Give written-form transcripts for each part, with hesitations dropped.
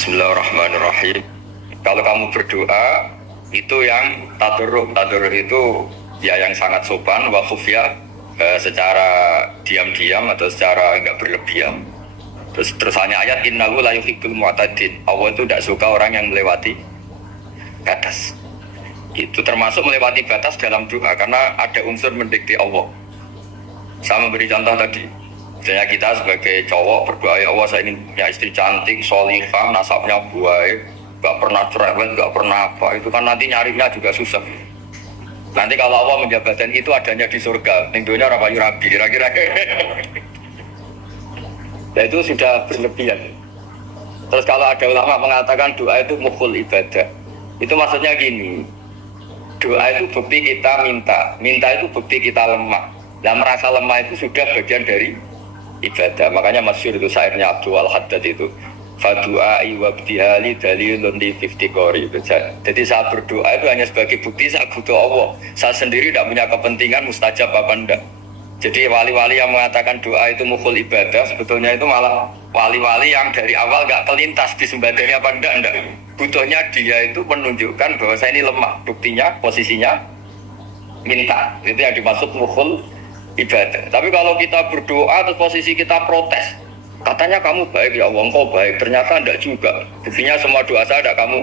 Bismillahirrahmanirrahim. Kalau kamu berdoa itu yang tadarruk itu ya yang sangat sopan wa khufya, secara diam-diam atau secara enggak berlebihan. Terus hanya ayat innahu la yuhibbul mu'tadin. Allah itu tidak suka orang yang melewati batas. Itu termasuk melewati batas dalam doa karena ada unsur mendikte Allah. Saya memberi contoh tadi. Misalnya kita sebagai cowok berdoa, ya Allah saya ingin punya istri cantik, solihah, nasabnya baik, gak pernah cerewet, gak pernah apa. Itu kan nanti nyarinya juga susah. Nanti kalau Allah menjabatkan itu adanya di surga, tentunya rapayu rabi, kira-kira. Nah itu sudah berlebihan. Terus kalau ada ulama mengatakan doa itu mukhul ibadah, itu maksudnya gini, doa itu bukti kita minta itu bukti kita lemah. Dan merasa lemah itu sudah bagian dari ibadah. Makanya masyhur itu syairnya Abdul Al-Haddad itu, fadu'ai wabdihali dalilun li iftiqori. Jadi saya berdoa itu hanya sebagai bukti saya butuh Allah. Saya sendiri tidak punya kepentingan mustajab apa enggak. Jadi wali-wali yang mengatakan doa itu mukhul ibadah, sebetulnya itu malah wali-wali yang dari awal gak kelintas disembadani apa enggak. Butuhnya dia itu menunjukkan bahwa saya ini lemah. Buktinya posisinya minta. Itu yang dimaksud mukhul ibadah. Tapi kalau kita berdoa terus posisi kita protes, katanya kamu baik ya Allah, engkau baik, ternyata enggak juga. Buktinya semua doa saya tidak kamu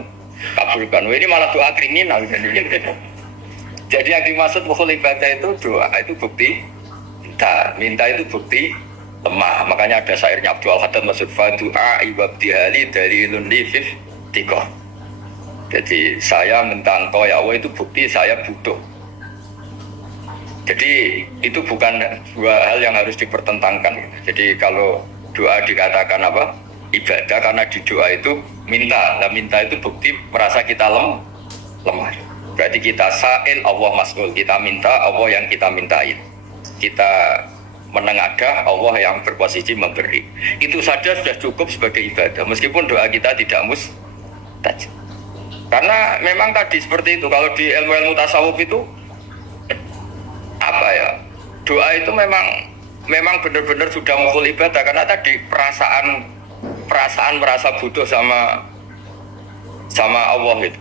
kabulkan. Ini malah doa kriminal. Jadi yang dimaksud mukhul ibadah itu doa itu bukti minta itu bukti lemah. Makanya ada syairnya Abdul Al-Haddad maksud fadu'a ibabdihali dalilun li iftiqor. Jadi saya minta engkau ya Allah itu bukti saya butuh. Jadi itu bukan dua hal yang harus dipertentangkan. Jadi kalau doa dikatakan apa? Ibadah karena di doa itu minta. Nah minta itu bukti merasa kita lemah. Berarti kita sa'il Allah mas'ul. Kita minta Allah yang kita mintain. Kita menengadah Allah yang berposisi memberi. Itu saja sudah cukup sebagai ibadah. Meskipun doa kita tidak mustajab. Karena memang tadi seperti itu. Kalau di ilmu-ilmu tasawuf itu apa ya, doa itu memang benar-benar sudah mukhul ibadah karena tadi perasaan merasa butuh sama Allah itu.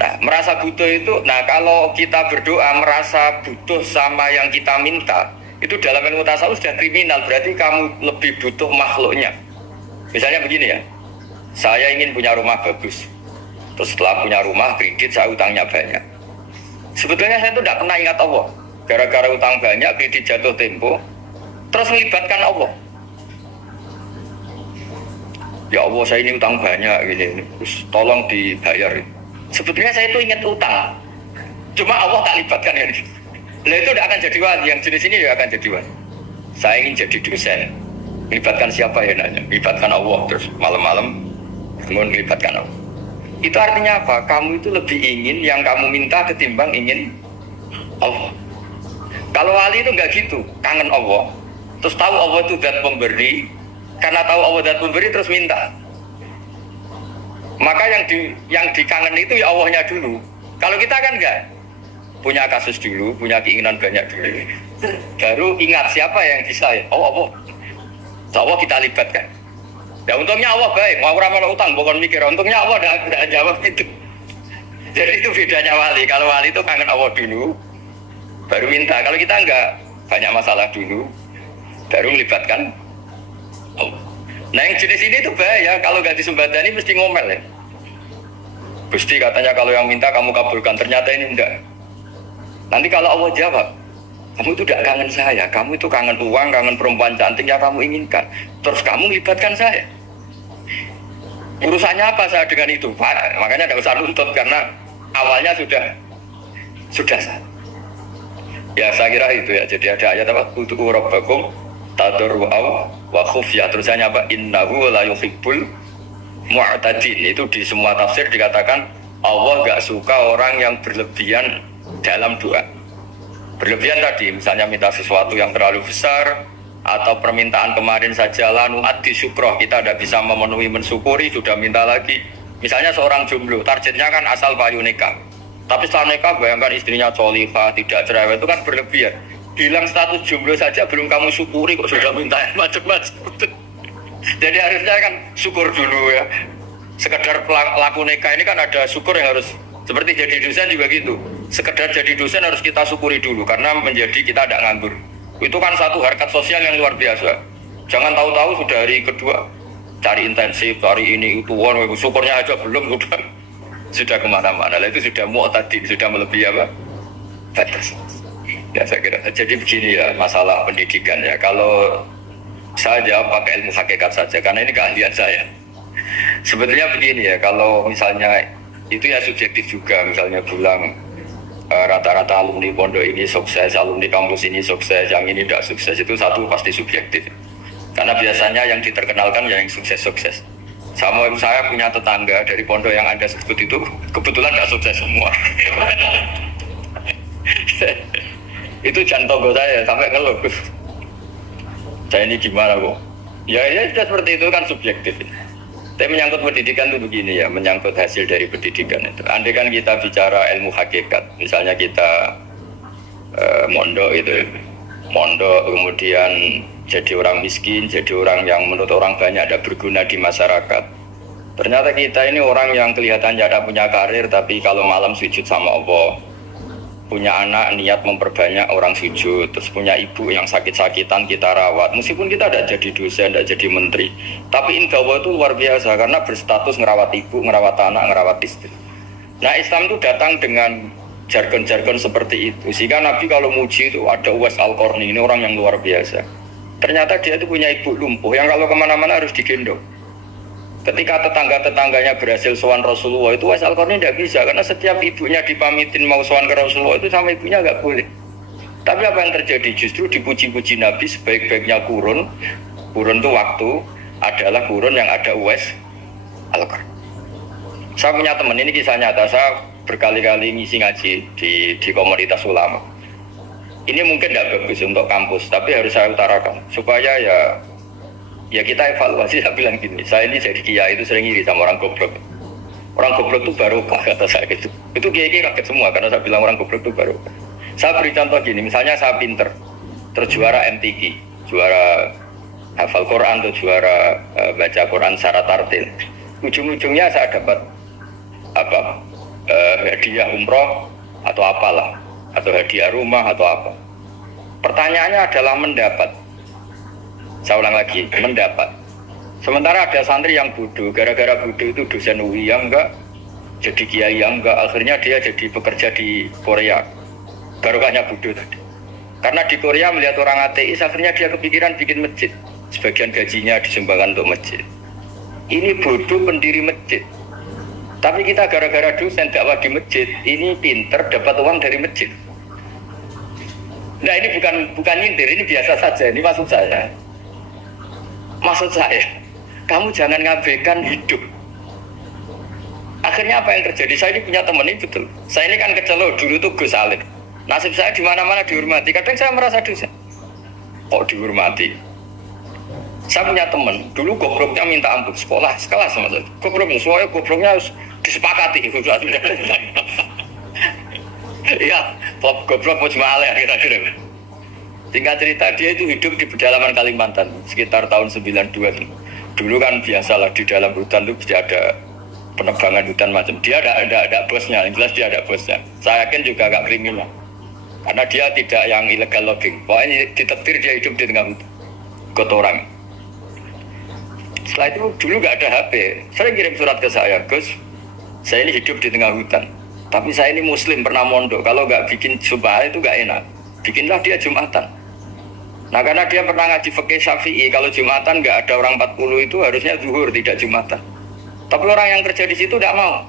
Nah merasa butuh itu, nah kalau kita berdoa merasa butuh sama yang kita minta, itu dalam ilmu tasawuf sudah kriminal. Berarti kamu lebih butuh makhluknya. Misalnya begini ya, saya ingin punya rumah bagus, terus setelah punya rumah kredit saya utangnya banyak. Sebetulnya saya itu tidak pernah ingat Allah. Gara-gara utang banyak, kredit jatuh tempo, terus melibatkan Allah. Ya Allah, saya ini utang banyak, gini, terus tolong dibayar. Sebetulnya saya itu ingat utang, cuma Allah tak libatkan ya. Nah itu tidak akan jadi wali. Yang jenis ini tidak akan jadi wali. Saya ingin jadi dosen, melibatkan siapa ya nanya? Melibatkan Allah, terus malam-malam mau melibatkan Allah. Itu artinya apa? Kamu itu lebih ingin yang kamu minta ketimbang ingin Allah. Kalau wali itu enggak gitu, kangen Allah. Terus tahu Allah itu zat pemberi, karena tahu Allah zat pemberi terus minta. Maka yang dikangen itu ya Allahnya dulu. Kalau kita kan enggak, punya kasus dulu, punya keinginan banyak dulu, baru ingat siapa yang bisa ya. Oh Allah, Allah kita libatkan. Ya untungnya Allah baik, mau ramal utang, bukan mikir. Untungnya Allah tidak jawab itu. Jadi itu bedanya wali. Kalau wali itu kangen Allah dulu, baru minta. Kalau kita enggak, banyak masalah dulu, baru melibatkan Allah. Nah yang jenis ini tuh bahaya. Kalau nggak disembadani mesti ngomel ya. Gusti katanya kalau yang minta kamu kabulkan, ternyata ini enggak. Nanti kalau Allah jawab, kamu itu tidak kangen saya, kamu itu kangen uang, kangen perempuan cantik yang kamu inginkan. Terus kamu melibatkan saya. Urusannya apa saya dengan itu? Pak, makanya tidak usah nuntut karena awalnya sudah sah. Ya saya kira itu ya. Jadi ada ayat apa? Ud'u rabbakum tadarru'an wa khufya. Terusannya apa? Innahu la yuhibbul mu'tadin. Itu di semua tafsir dikatakan Allah gak suka orang yang berlebihan dalam doa. Berlebihan tadi misalnya minta sesuatu yang terlalu besar, atau permintaan kemarin saja lanu adi syukroh, kita tidak bisa memenuhi mensyukuri, sudah minta lagi. Misalnya seorang jomblo, targetnya kan asal payu nikah, tapi setelah nikah bayangkan istrinya solihah, tidak cerewet, itu kan berlebihan. Bilang status jomblo saja belum kamu syukuri kok sudah minta yang macam-macam. Jadi harusnya kan syukur dulu ya. Sekedar laku nikah ini kan ada syukur yang harus, seperti jadi dosen juga gitu. Sekedar jadi dosen harus kita syukuri dulu karena menjadi kita tidak nganggur. Itu kan satu harkat sosial yang luar biasa. Jangan tahu-tahu sudah hari kedua cari intensif, cari ini itu, syukurnya aja belum sudah kemana-mana. Itu sudah mu'tadin, sudah melebihi apa? Batas. Ya saya kira. Jadi begini ya masalah pendidikan ya. Kalau saya jawab pakai ilmu hakikat saja karena ini keahlian saya. Sebetulnya begini ya, kalau misalnya itu ya subjektif juga, misalnya bilang rata-rata alumni pondok ini sukses, alumni kampus ini sukses, yang ini tidak sukses, itu satu pasti subjektif. Karena biasanya yang diterkenalkan yang sukses-sukses. Sama saya punya tetangga dari pondok yang Anda sebut itu kebetulan tidak sukses semua. Itu jantung saya sampai ngeluh. Saya ini gimana kok? Ya sudah seperti itu kan subjektif. Tapi menyangkut pendidikan itu begini ya, menyangkut hasil dari pendidikan itu. Andai kan kita bicara ilmu hakikat, misalnya kita mondok itu, mondok kemudian jadi orang miskin, jadi orang yang menurut orang banyak ada berguna di masyarakat. Ternyata kita ini orang yang kelihatannya ada punya karir, tapi kalau malam sujud sama Allah. Punya anak niat memperbanyak orang sujud, terus punya ibu yang sakit-sakitan kita rawat, meskipun kita tidak jadi dosen, tidak jadi menteri, tapi indah Allah itu luar biasa karena berstatus ngerawat ibu, ngerawat anak, ngerawat istri. Nah Islam itu datang dengan jargon-jargon seperti itu, sehingga Nabi kalau muji itu ada Uwais Al-Qarni, ini orang yang luar biasa. Ternyata dia itu punya ibu lumpuh yang kalau kemana-mana harus digendong. Ketika tetangga-tetangganya berhasil sowan Rasulullah itu Uwais Al-Qarni tidak bisa karena setiap ibunya dipamitin mau sowan ke Rasulullah itu sama ibunya nggak boleh. Tapi apa yang terjadi? Justru dipuji-puji Nabi sebaik-baiknya kurun itu waktu adalah kurun yang ada Uwais Al-Qarni. Saya punya teman, ini kisah nyata, saya berkali-kali ngisi ngaji di komunitas ulama. Ini mungkin tidak bagus untuk kampus, tapi harus saya utarakan supaya ya kita evaluasi. Saya bilang gini, saya ini jadi kiai itu sering iri sama orang goblok. Orang goblok itu barokah kata saya gitu. Itu kiai kaget semua karena saya bilang orang goblok itu barokah. Saya beri contoh gini, misalnya saya pinter, terjuara MTQ, juara hafal Quran atau juara baca Quran secara tartil. Ujung-ujungnya saya dapat hadiah umroh atau apalah, atau hadiah rumah atau apa. Pertanyaannya adalah mendapat. Saya ulang lagi, mendapat. Sementara ada santri yang bodoh, gara-gara bodoh itu dosen UI yang enggak, jadi kiai yang enggak, akhirnya dia jadi pekerja di Korea. Barokahnya bodoh tadi. Karena di Korea melihat orang ateis, akhirnya dia kepikiran bikin masjid. Sebagian gajinya disumbangkan untuk masjid. Ini bodoh pendiri masjid. Tapi kita gara-gara dosen dakwah di masjid, ini pinter dapat uang dari masjid. Nah ini bukan nyindir, ini biasa saja, ini maksud saya. Maksud saya, kamu jangan ngabaikan hidup. Akhirnya apa yang terjadi? Saya ini punya teman ini betul. Saya ini kan kecelok dulu tuh Gus Salim. Nasib saya di mana-mana dihormati. Kadang saya merasa dosa. Kok dihormati? Saya punya teman dulu gobloknya minta ampun sekolah sekelas sama saya. Gobloknya, soalnya gobloknya harus disepakati. Iya, goblok mau cuma alih kira-kira. Singkat cerita, dia itu hidup di pedalaman Kalimantan sekitar tahun 92. Dulu kan biasalah di dalam hutan itu bisa ada penebangan hutan macam. Dia ada bosnya, yang jelas dia ada bosnya. Saya yakin juga agak kriminal. Karena dia tidak yang illegal logging. Pokoknya ditetir dia hidup di tengah hutan. Kotoran. Setelah itu dulu gak ada HP. Sering kirim surat ke saya, Gus, saya ini hidup di tengah hutan. Tapi saya ini muslim, pernah mondok. Kalau gak bikin subah itu gak enak. Bikinlah dia Jumatan. Nah karena dia pernah ngaji fikih Syafi'i, kalau Jumatan nggak ada orang 40 itu harusnya zuhur, tidak Jumatan. Tapi orang yang kerja di situ tidak mau.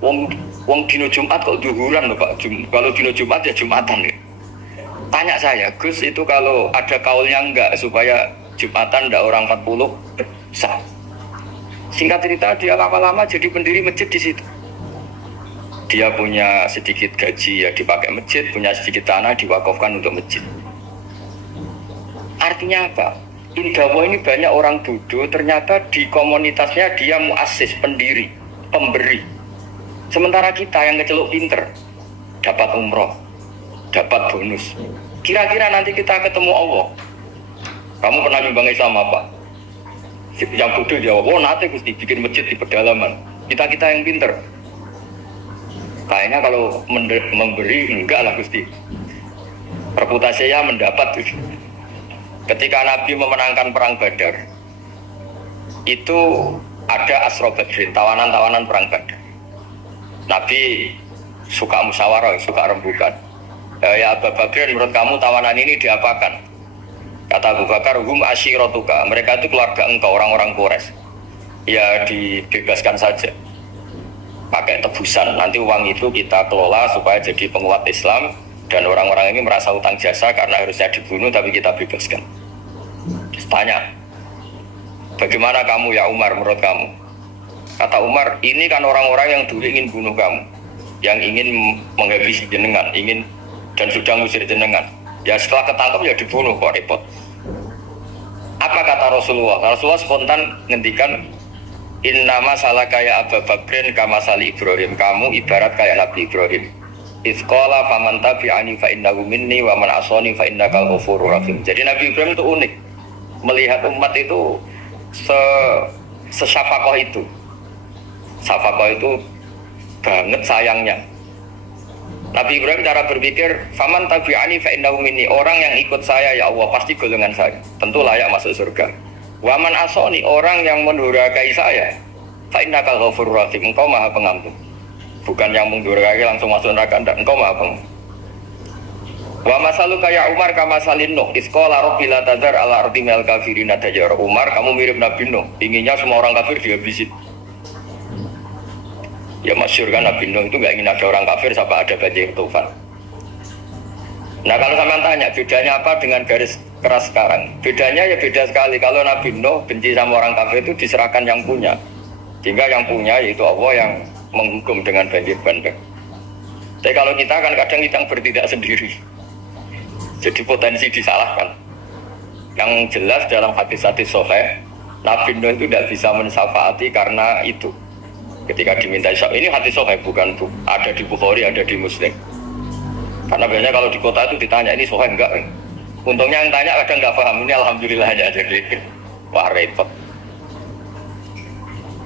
Wong dino Jumat kok zuhuran loh Pak. Kalau dino Jumat ya Jumatan ya. Tanya saya, Gus itu kalau ada kaulnya enggak supaya Jumatan ndak orang 40 sah. Singkat cerita dia lama-lama jadi pendiri masjid di situ. Dia punya sedikit gaji ya dipakai masjid, punya sedikit tanah diwakafkan untuk masjid. Artinya apa? Indawo ini banyak orang bodoh, ternyata di komunitasnya dia muassis, pendiri, pemberi. Sementara kita yang kecelok pinter, dapat umroh, dapat bonus. Kira-kira nanti kita ketemu Allah. Kamu pernah nyumbang Islam apa? Yang bodoh jawab, oh nanti Gusti bikin masjid di pedalaman. Kita yang pinter. Kayaknya kalau memberi enggak lah Gusti. Reputasinya mendapat. Ketika Nabi memenangkan perang Badar, itu ada Asra Badrin, tawanan-tawanan perang Badar. Nabi suka musyawarah, suka rembukan. Ya Abu Bakar, menurut kamu tawanan ini diapakan? Kata Abu Bakar, hum asyiratuka, mereka itu keluarga engkau, orang-orang Quraisy. Ya dibebaskan saja, pakai tebusan. Nanti uang itu kita kelola supaya jadi penguat Islam, dan orang-orang ini merasa utang jasa karena harusnya dibunuh, tapi kita bebaskan. Tanya, bagaimana kamu ya Umar, menurut kamu? Kata Umar, ini kan orang-orang yang dulu ingin bunuh kamu, yang ingin menghabisi jenengan, ingin dan sudah ngusir jenengan. Ya setelah ketangkep ya dibunuh, kok repot. Apa kata Rasulullah? Rasulullah spontan ngendikan, innama salah kayak Abu Bakrin kama sali Ibrahim. Kamu ibarat kayak Nabi Ibrahim. Isqala faman tabi'ani fa innahu minni wa man asani fa innaka ghafurur rahim. Jadi Nabi Ibrahim itu unik. Melihat umat itu sesyafakoh itu. Syafakoh itu banget sayangnya. Nabi Ibrahim cara berpikir, faman tabi'ani fa innahu minni, orang yang ikut saya ya Allah pasti golongan saya, tentu layak masuk surga. Wa man asani, orang yang mendurhakai saya, fa innaka ghafurur rahim, engkau Maha Pengampun. Bukan yang mendurhakai langsung masuk neraka, enggak, engkau Maha Pengampun. Wa masaluka ya Umar kama salin Nuh, isqala rabbil la tadzar ala ardi minal kafirin dajjal. Umar, kamu mirip Nabi Nuh, inginnya semua orang kafir dihabisin. Ya masyhur kan Nabi Nuh itu nggak ingin ada orang kafir sampai ada banjir tufan. Nah kalau sampean tanya bedanya apa dengan garis keras sekarang? Bedanya ya beda sekali. Kalau Nabi Nuh benci sama orang kafir itu diserahkan yang punya, sehingga yang punya yaitu Allah yang menghukum dengan banjir bandang. Tapi kalau kita kan kadang kita bertindak sendiri, jadi potensi disalahkan. Yang jelas dalam hadis-hadis sahih, Nabi Nuh itu tidak bisa mensyafaati karena itu. Ketika diminta isya, ini hadis sahih bukan ada di Bukhari, ada di Muslim. Karena biasanya kalau di kota itu ditanya ini sahih enggak. Untungnya yang tanya kadang enggak paham, ini alhamdulillah aja jadi wah repot.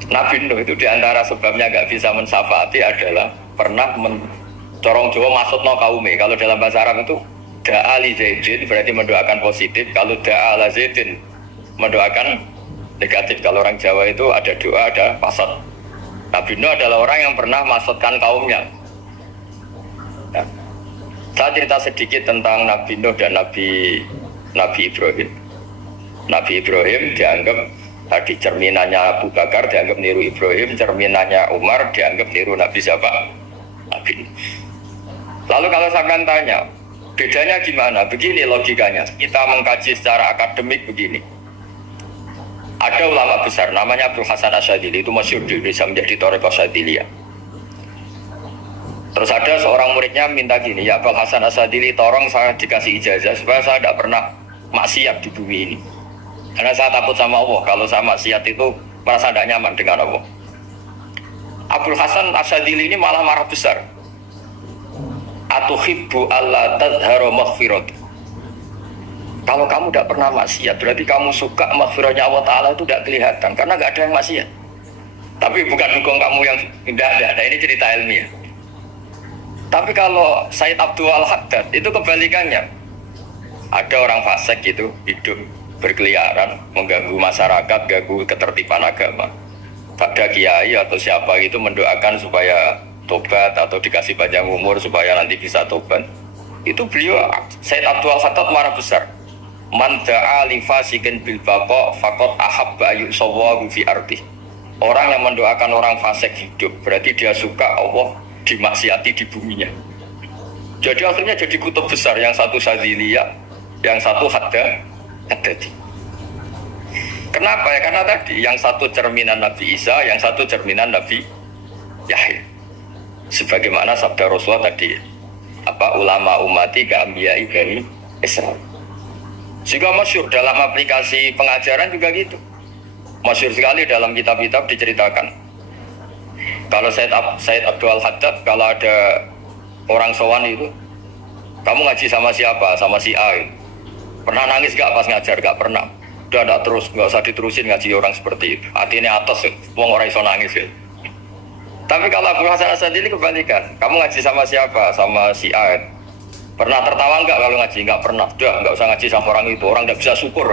Nabi Nuh itu diantara sebabnya enggak bisa mensyafaati adalah pernah corong Jawa maksudno kaume. Kalau dalam bahasa Arab itu da'a li Zaidin berarti mendoakan positif, kalau da'a la Zaidin mendoakan negatif. Kalau orang Jawa itu ada doa, ada pasat. Nabi Nuh adalah orang yang pernah maksudkan kaumnya. Nah, saya cerita sedikit tentang Nabi Nuh dan Nabi Ibrahim. Nabi Ibrahim dianggap tadi cerminannya Abu Bakar, dianggap niru Ibrahim, cerminannya Umar dianggap niru Nabi siapa? Nabi Nuh. Lalu kalau sampean tanya, bedanya gimana? Begini logikanya. Kita mengkaji secara akademik begini. Ada ulama besar namanya Abdul Hasan Asyadili, itu masyhur di Indonesia menjadi Thariqah Asyadiliyah. Terus ada seorang muridnya minta gini, ya Abdul Hasan Asyadili, tolong saya dikasih ijazah supaya saya tidak pernah maksiat di bumi ini. Karena saya takut sama Allah, kalau saya maksiat itu merasa tidak nyaman dengan Allah. Abdul Hasan Asyadili ini malah marah besar. Atuhibbu alla tadhharu maghfiratuh. Kalau kamu tidak pernah maksiat, berarti kamu suka maghfirahnya Allah Ta'ala itu tidak kelihatan, karena nggak ada yang maksiat. Tapi bukan hukum kamu yang tidak ada, ini cerita ilmiah. Tapi kalau Said Abdul Al-Haddad, itu kebalikannya. Ada orang fasik gitu, hidup berkeliaran, mengganggu masyarakat, ganggu ketertiban agama. Pada kiai atau siapa itu mendoakan supaya tobat atau dikasih panjang umur supaya nanti bisa tobat. Itu beliau, Said Abdul Al-Haddad marah besar. Man da'a li fasikin bil baqa faqad ahabba yusawahu fi ardi. Orang yang mendoakan orang fasik hidup berarti dia suka Allah dimaksiati di buminya. Jadi akhirnya jadi kutub besar, yang satu Syadziliyah, yang satu Haddadi. Kenapa ya? Karena tadi yang satu cerminan Nabi Isa, yang satu cerminan Nabi Yahya. Sebagaimana sabda Rasulullah tadi, apa ulama ummati ka'ambiyai bani Israil. Juga masyhur dalam aplikasi pengajaran juga gitu. Masyhur sekali dalam kitab-kitab diceritakan. Kalau Said Abdul Al-Haddad, kalau ada orang sowan itu, kamu ngaji sama siapa? Sama si A. Pernah nangis gak pas ngajar? Gak pernah. Udah enggak terus, nggak usah diterusin ngaji orang seperti itu. Hatinya atas, wong orang iso nangis ya. Tapi kalau Abu Hasan Asyadili kebalikan, kamu ngaji sama siapa? Sama si A. Pernah tertawa enggak kalau ngaji? Enggak pernah. Udah, enggak usah ngaji sama orang itu. Orang enggak bisa syukur.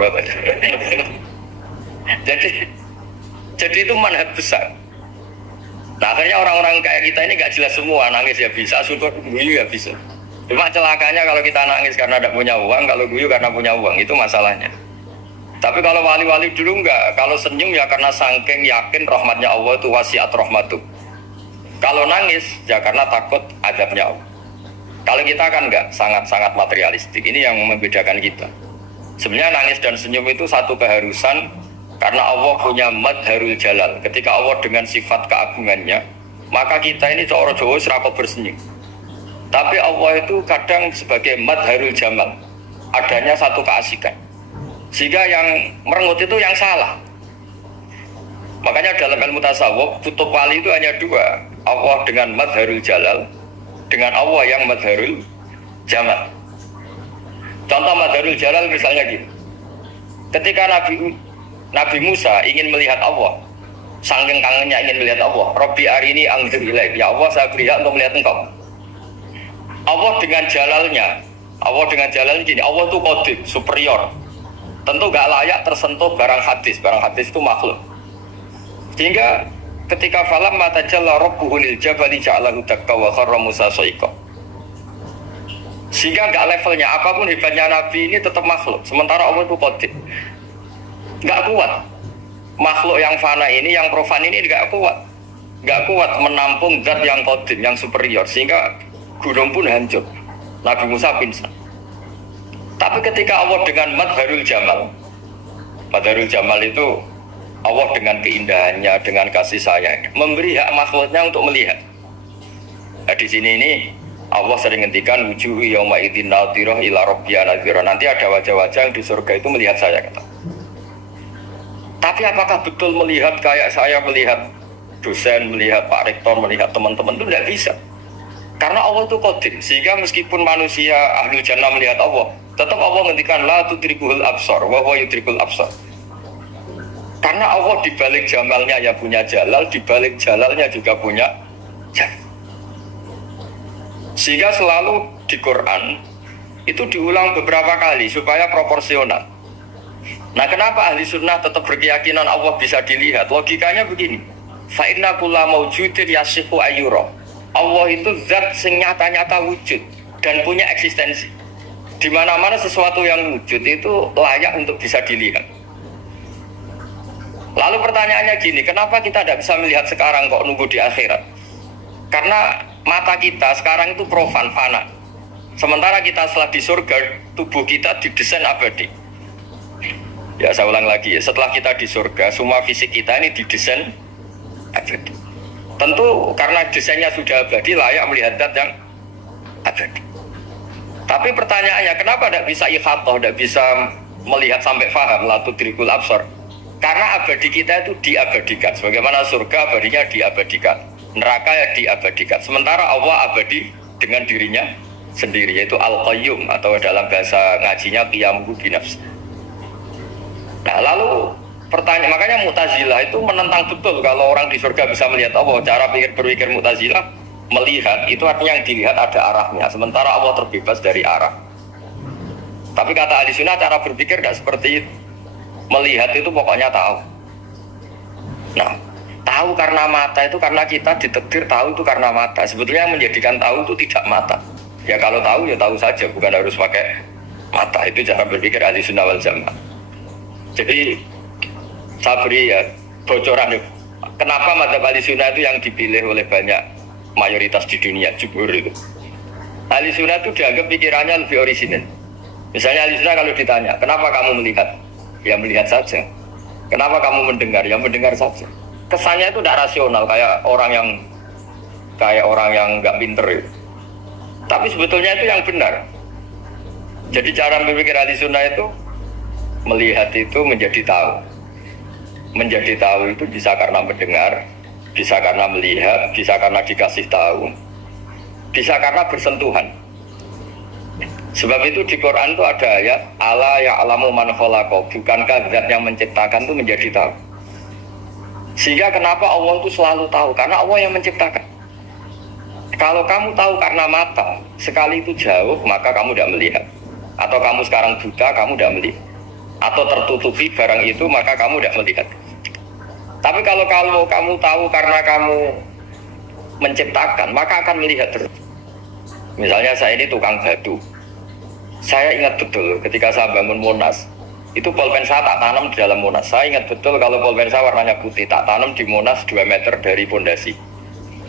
jadi itu manhaj besar. Nah akhirnya orang-orang kayak kita ini enggak jelas semua. Nangis ya bisa, syukur guyu ya bisa. Cuma celakanya kalau kita nangis karena tidak punya uang, kalau guyu karena punya uang, itu masalahnya. Tapi kalau wali-wali dulu enggak. Kalau senyum ya karena saking yakin rahmatnya Allah itu wasiat rahmatuh. Kalau nangis ya karena takut azabnya Allah. Kalau kita kan enggak, sangat-sangat materialistik. Ini yang membedakan kita. Sebenarnya nangis dan senyum itu satu keharusan karena Allah punya madharul jalal. Ketika Allah dengan sifat keagungannya, maka kita ini cara Jawa serapa bersenyum. Tapi Allah itu kadang sebagai madharul jamal, adanya satu keasikan. Sehingga yang merengut itu yang salah. Makanya dalam ilmu tasawuf, kutub wali itu hanya dua. Allah dengan madharul jalal, dengan Allah yang madharul jamal. Contoh madharul jalal misalnya gini. Ketika Nabi Musa ingin melihat Allah, saking kangennya ingin melihat Allah, Rabbi arini anzur ilaik, ya Allah saya beri hak untuk melihat engkau. Allah dengan jalalnya gini, Allah itu qadim, superior. Tentu gak layak tersentuh barang hadis itu makhluk. Sehingga ketika falam mata jalla rabbuhu lil jabali ja'alahu dakka wa kharra Musa sa'iqa. Sehingga enggak levelnya apapun hebatnya Nabi ini tetap makhluk. Sementara Allah itu qadim. Enggak kuat. Makhluk yang fana ini, yang profan ini enggak kuat. Enggak kuat menampung zat yang qadim, yang superior. Sehingga gunung pun hancur. Nabi Musa pingsan. Tapi ketika Allah dengan madharul jamal itu Allah dengan keindahannya, dengan kasih sayang, memberi hak makhluknya untuk melihat. Nah, di sini ini Allah sering ngendikan wujuhu yauma idzin nadhirah ila rabbiha nadhirah. Nanti ada wajah-wajah yang di surga itu melihat saya kata. Tapi apakah betul melihat kayak saya melihat dosen, melihat Pak Rektor, melihat teman-teman itu tidak bisa. Karena Allah itu qadim, sehingga meskipun manusia ahlul jannah melihat Allah, tetap Allah ngendikan la tudrikuhul absar wa huwa yudrikul absar. Karena Allah dibalik jamalnya ya punya jalal, dibalik jalalnya juga punya jalal. Sehingga selalu di Quran itu diulang beberapa kali supaya proporsional. Nah kenapa ahli sunnah tetap berkeyakinan Allah bisa dilihat? Logikanya begini, fa inna kulla mawjudin yasihu ayyura. Allah itu zat sing nyata-nyata wujud dan punya eksistensi. Di mana-mana sesuatu yang wujud itu layak untuk bisa dilihat. Lalu pertanyaannya gini, kenapa kita tidak bisa melihat sekarang kok nunggu di akhirat? Karena mata kita sekarang itu profan, fana. Sementara kita setelah di surga, tubuh kita didesain abadi. Ya saya ulang lagi ya, setelah kita di surga, semua fisik kita ini didesain abadi. Tentu karena desainnya sudah abadi, layak melihat zat yang abadi. Tapi pertanyaannya, kenapa tidak bisa ikhatoh, tidak bisa melihat sampai faham, la tudrikul absar? Karena abadi kita itu diabadikan. Sebagaimana surga abadinya diabadikan, neraka ya diabadikan. Sementara Allah abadi dengan dirinya sendiri, yaitu Al-Qayyum, atau dalam bahasa ngajinya Qiyamuhu binafs. Nah lalu pertanyaan, makanya Mu'tazilah itu menentang betul kalau orang di surga bisa melihat Allah. Cara berpikir Mu'tazilah, melihat itu artinya yang dilihat ada arahnya, sementara Allah terbebas dari arah. Tapi kata ahli sunnah cara berpikir tidak seperti itu. Melihat itu pokoknya tahu. Nah, tahu karena mata itu karena kita ditakdir tahu itu karena mata. Sebetulnya yang menjadikan tahu itu tidak mata. Ya kalau tahu ya tahu saja, bukan harus pakai mata. Itu cara berpikir ahli sunnah wal jamaah. Jadi saya beri ya bocoran. Kenapa madzhab ahli sunnah itu yang dipilih oleh banyak mayoritas di dunia, jumhur itu. Ahli sunnah itu dianggap pikirannya lebih orisinal. Misalnya ahli sunnah kalau ditanya, kenapa kamu melihat? Ya melihat saja. Kenapa kamu mendengar? Ya mendengar saja. Kesannya itu tidak rasional, kayak orang yang nggak pinter itu. Tapi sebetulnya itu yang benar. Jadi cara berpikir ahli sunnah itu melihat itu menjadi tahu. Menjadi tahu itu bisa karena mendengar, bisa karena melihat, bisa karena dikasih tahu, bisa karena bersentuhan. Sebab itu di Quran itu ada ayat ala ya'lamu man khalaqa, bukankah zat yang menciptakan itu menjadi tahu. Sehingga kenapa Allah itu selalu tahu? Karena Allah yang menciptakan. Kalau kamu tahu karena mata, sekali itu jauh, maka kamu tidak melihat. Atau kamu sekarang buta, kamu tidak melihat. Atau tertutupi barang itu, maka kamu tidak melihat. Tapi kalau kamu tahu karena kamu menciptakan, maka akan melihat terus. Misalnya saya ini tukang batu. Saya ingat betul ketika saya bangun Monas, itu pulpen saya tak tanam di dalam Monas. Saya ingat betul kalau pulpen saya warnanya putih, tak tanam di Monas 2 meter dari pondasi.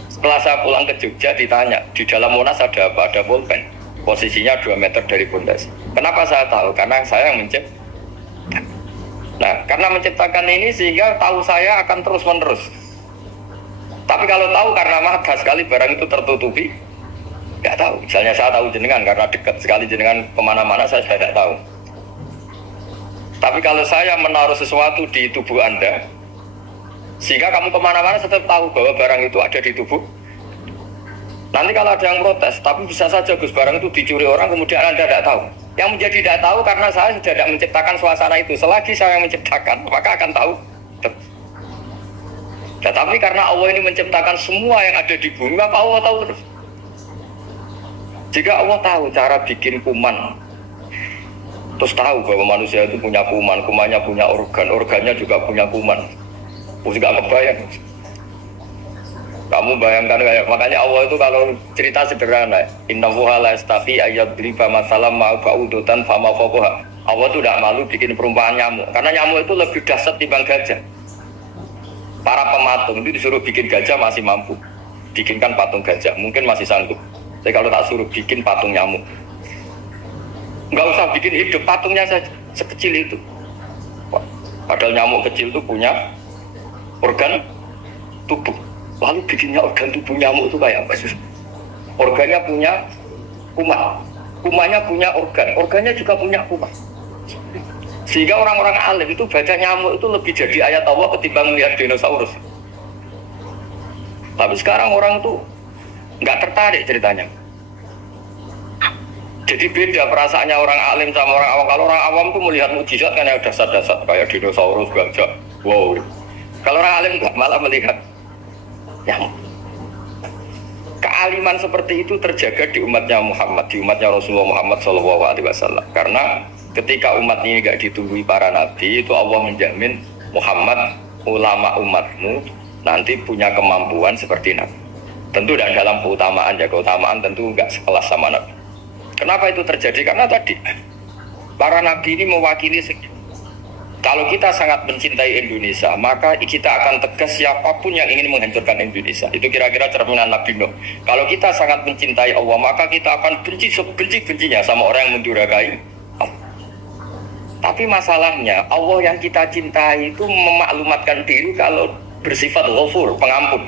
Setelah saya pulang ke Jogja ditanya, di dalam Monas ada apa? Ada pulpen. Posisinya 2 meter dari pondasi. Kenapa saya tahu? Karena saya yang menciptakan. Nah, karena menciptakan ini sehingga tahu saya akan terus menerus. Tapi kalau tahu karena mata sekali barang itu tertutupi, nggak tahu. Misalnya saya tahu jenengan karena dekat sekali jenengan kemana-mana saya tidak tahu. Tapi kalau saya menaruh sesuatu di tubuh Anda, sehingga kamu kemana-mana tetap tahu bahwa barang itu ada di tubuh. Nanti kalau ada yang protes, tapi bisa saja Gus barang itu dicuri orang kemudian Anda tidak tahu. Yang menjadi tidak tahu karena saya sudah tidak menciptakan suasana itu. Selagi saya yang menciptakan, maka akan tahu. Tetapi karena Allah ini menciptakan semua yang ada di bumi, maka Allah tahu terus. Jika Allah tahu cara bikin kuman, terus tahu bahwa manusia itu punya kuman, kumannya punya organ, organnya juga punya kuman. Mesti gak kebayang. Kamu bayangkan kayak, makanya Allah itu kalau cerita sederhana, innallaha la yastahi ayyadriba masalam ma ba'udutan fama fawqaha. Allah itu tidak malu bikin perumpamaan nyamuk, karena nyamuk itu lebih dahsyat dibanding gajah. Para pematung itu disuruh bikin gajah masih mampu, bikinkan patung gajah mungkin masih sanggup. Tapi kalau tak suruh bikin patung nyamuk, nggak usah bikin hidup, patungnya saja sekecil itu. Padahal nyamuk kecil itu punya organ tubuh. Lalu bikinnya organ tubuh nyamuk itu kayak apa sih? Organnya punya kuman, kumannya punya organ, organnya juga punya kuman. Sehingga orang-orang alim itu baca nyamuk itu lebih jadi ayat Allah ketimbang melihat dinosaurus. Tapi sekarang orang itu nggak tertarik ceritanya. Jadi beda perasaannya orang alim sama orang awam. Kalau orang awam tuh melihat mukjizat kan yang dasar-dasar kayak dinosaurus, gajah, wow. Kalau orang alim nggak, malah melihat nyamuk. Kealiman seperti itu terjaga di umatnya Muhammad, di umatnya Rasulullah Muhammad SAW. Karena ketika umat ini nggak ditunggui para nabi, itu Allah menjamin Muhammad, ulama umatmu nanti punya kemampuan seperti nabi. Tentu dan dalam keutamaan, ya keutamaan tentu nggak sekelas sama nabi. Kenapa itu terjadi? Karena tadi para nabi ini mewakili kalau kita sangat mencintai Indonesia, maka kita akan tegas siapapun yang ingin menghancurkan Indonesia. Itu kira-kira cerminan Nabi Nuh. Kalau kita sangat mencintai Allah, maka kita akan benci sebenci-bencinya sama orang yang mendurhakai Allah. Tapi masalahnya, Allah yang kita cintai itu memaklumatkan diri kalau bersifat ghafur, pengampun.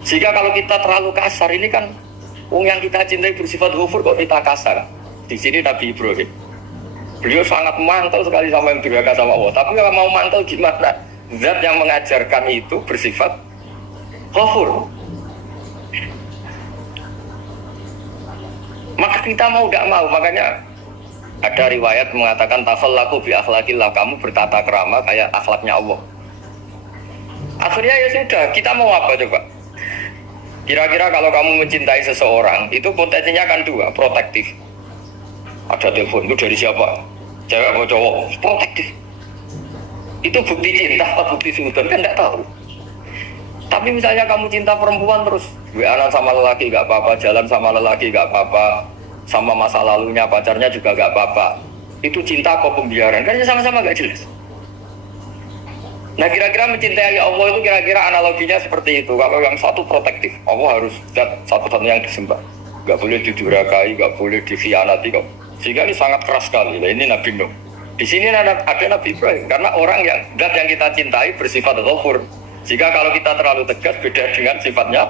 Sehingga kalau kita terlalu kasar, ini kan yang kita cintai bersifat ghafur kok kita kasar. Di sini Nabi Ibrahim, beliau sangat mantel sekali sama yang durhaka sama Allah. Tapi kalau mau mantel gimana? Zat yang mengajarkan itu bersifat ghafur. Maka kita mau tidak mau, makanya ada riwayat mengatakan tafallaku bi akhlaqillah, kamu bertata krama kayak akhlaknya Allah. Akhirnya ya sudah, kita mau apa coba? Kira-kira kalau kamu mencintai seseorang, itu potensinya kan dua, protektif. Ada telepon, itu dari siapa? Cewek atau cowok? Protektif. Itu bukti cinta atau bukti suudon? Kan tidak tahu. Tapi misalnya kamu cinta perempuan terus WA-an sama lelaki gak apa-apa, jalan sama lelaki gak apa-apa, sama masa lalunya pacarnya juga gak apa-apa. Itu cinta kok pembiaran? Kan sama-sama gak jelas. Nah kira-kira mencintai Allah itu kira-kira analoginya seperti itu. Kalau yang satu protektif, Allah harus satu-satunya yang disembah, gak boleh didurhakai, gak boleh dikhianati kok. Sehingga ini sangat keras sekali. Nah, ini Nabi Nuh. Di sini ada Nabi Ibrahim. Karena orang yang kita cintai bersifat ghafur. Jika kalau kita terlalu tegas, beda dengan sifatnya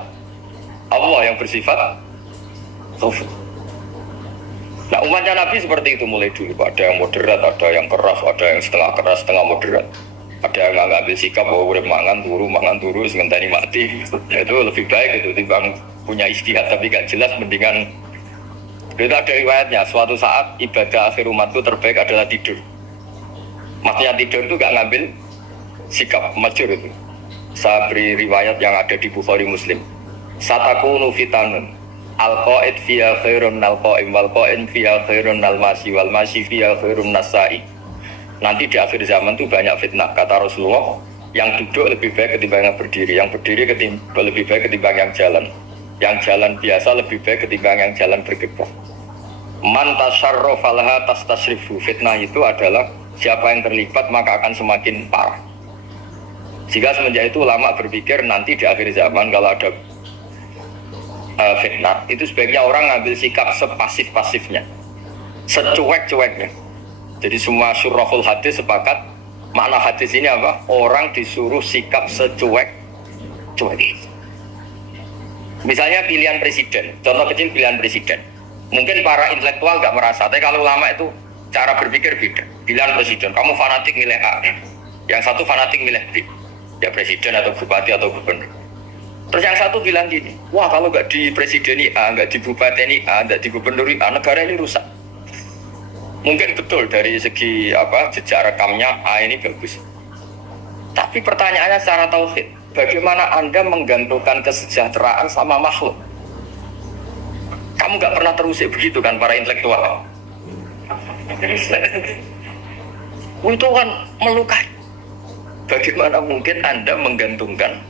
Allah yang bersifat ghafur. Nah umatnya Nabi seperti itu mulai dulu. Ada yang moderat, ada yang keras, ada yang setengah keras, setengah moderat. Ada yang nggak ambil sikap bahwa udah mangan turu, sementara mati. Nah, itu lebih baik itu timbang punya istihad tapi gak jelas, mendingan Itu ada riwayatnya, suatu saat ibadah akhir umatku terbaik adalah tidur. Maksudnya tidur itu gak ngambil sikap, masyhur itu. Saya beri riwayat yang ada di Bukhari Muslim. Satakunu fitanun al-qa'id fiya khairun al-qa'im wal-qa'im fiya khairun al-masi wal-masi fiya khairun nasai. Nanti di akhir zaman itu banyak fitnah, kata Rasulullah. Yang duduk lebih baik ketimbang yang berdiri, yang berdiri lebih baik ketimbang yang jalan biasa lebih baik ketimbang yang jalan bergerak. Man tasyarrafa laha tastasrifu. Fitnah itu adalah siapa yang terlibat maka akan semakin parah. Jika semenjak itu ulama berpikir nanti di akhir zaman kalau ada fitnah itu sebaiknya orang ngambil sikap sepasif-pasifnya, secuek-cueknya. Jadi semua syurahul hadis sepakat makna hadis ini apa? Orang disuruh sikap secuek-cuek. Misalnya pilihan presiden, contoh kecil pilihan presiden. Mungkin para intelektual nggak merasa, tapi kalau ulama itu cara berpikir beda. Pilihan presiden, kamu fanatik milih A, yang satu fanatik milih B, ya presiden atau bupati atau gubernur. Terus yang satu bilang gini, wah kalau nggak di presideni A, nggak di bupati A, nggak di gubernur A, negara ini rusak. Mungkin betul dari segi jejak rekamnya A ini bagus. Tapi pertanyaannya secara tauhid, bagaimana Anda menggantungkan kesejahteraan sama makhluk? Kamu nggak pernah terusik begitu kan para intelektual? Itu kan melukai. Bagaimana mungkin Anda menggantungkan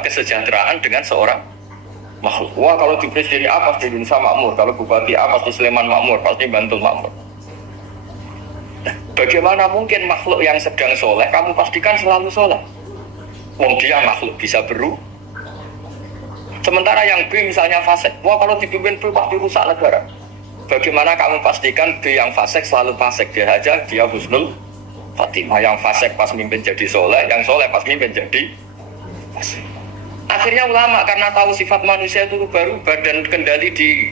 kesejahteraan dengan seorang makhluk? Wah kalau di presiden A pasti Indonesia makmur, kalau bupati A pasti Sleman makmur, pasti Bantul makmur. Bagaimana mungkin makhluk yang sedang soleh kamu pastikan selalu soleh? Wong dia makhluk bisa berubah. Sementara yang B misalnya fasik, wah kalau dipimpin B pasti rusak negara. Bagaimana kamu pastikan B yang fasik selalu fasik? Dia aja dia husnul Fatimah, yang fasik pas mimpin jadi soleh, yang soleh pas mimpin jadi fasik. Akhirnya ulama karena tahu sifat manusia itu berubah dan kendali di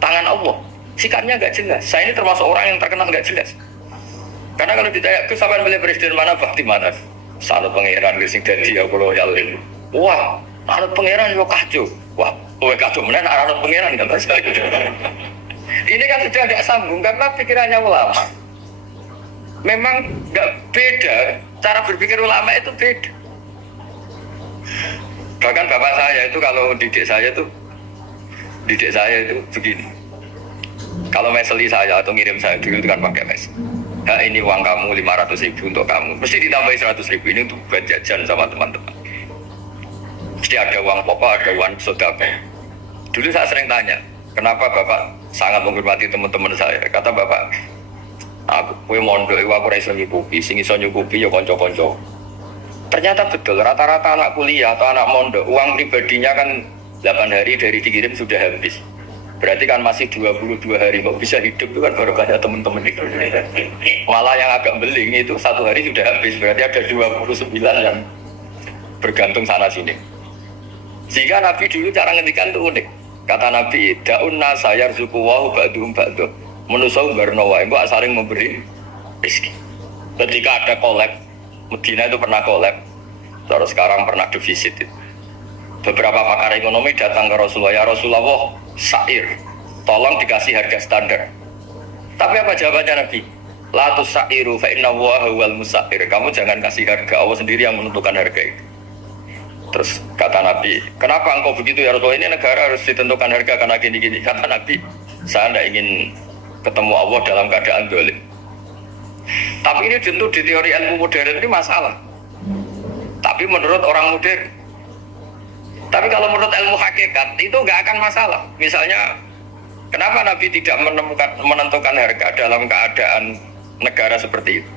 tangan Allah, sikapnya nggak jelas. Saya ini termasuk orang yang terkenal nggak jelas. Karena kalau ditanya ke sampai milih presiden mana, bakti mana, sanut pangeran sing dadi aku loyalin. Wah, anut pangeran yo kacau. Wah, kowe kacau menan anut pangeran kan saya. Ini kan sudah tidak sambung karena pikirannya ulama. Memang nggak beda, cara berpikir ulama itu beda. Bahkan bapak saya itu kalau didik saya itu begini. Kalau meseli saya atau ngirim saya dulu itu kan pakai mes. Nah, ini uang kamu 500.000 untuk kamu. Mesti ditambahi 100.000 ini untuk buat jajan sama teman-teman. Mesti ada uang pokok, ada uang sodako. Dulu saya sering tanya, kenapa bapak sangat menghormati teman-teman saya? Kata bapak, aku mondok, aku iso nyukupi, sing iso nyukupi ya konco-konco. Ternyata betul, rata-rata anak kuliah atau anak mondok, uang pribadinya kan 8 hari dari dikirim sudah habis. Berarti kan masih 22 hari kok bisa hidup itu kan baru banyak teman-teman itu. Malah yang agak beling itu 1 hari sudah habis, berarti ada 29 yang bergantung sana sini. Jika Nabi dulu cara ngendikan itu unik. Kata Nabi, daun nasa yarzuqu wa ba'dhum ba'dhum. Manusa barnawa, mbok saling memberi rezeki. Ketika ada kolab, Medina itu pernah kolab, terus sekarang pernah defisit. Beberapa pakar ekonomi datang ke Rasulullah, ya Rasulullah, syair, tolong dikasih harga standar. Tapi apa jawabannya Nabi? La tusairu fa inna Allaha huwal musair. Kamu jangan kasih harga, Allah sendiri yang menentukan harga itu. Terus kata Nabi, kenapa engkau begitu ya Rasulullah? Ini negara harus ditentukan harga karena gini-gini. Kata Nabi, saya tidak ingin ketemu Allah dalam keadaan dolim. Tapi ini tentu di teori ilmu modern ini masalah. Tapi menurut orang modern. Tapi kalau menurut ilmu hakikat itu nggak akan masalah. Misalnya, kenapa Nabi tidak menentukan harga dalam keadaan negara seperti itu?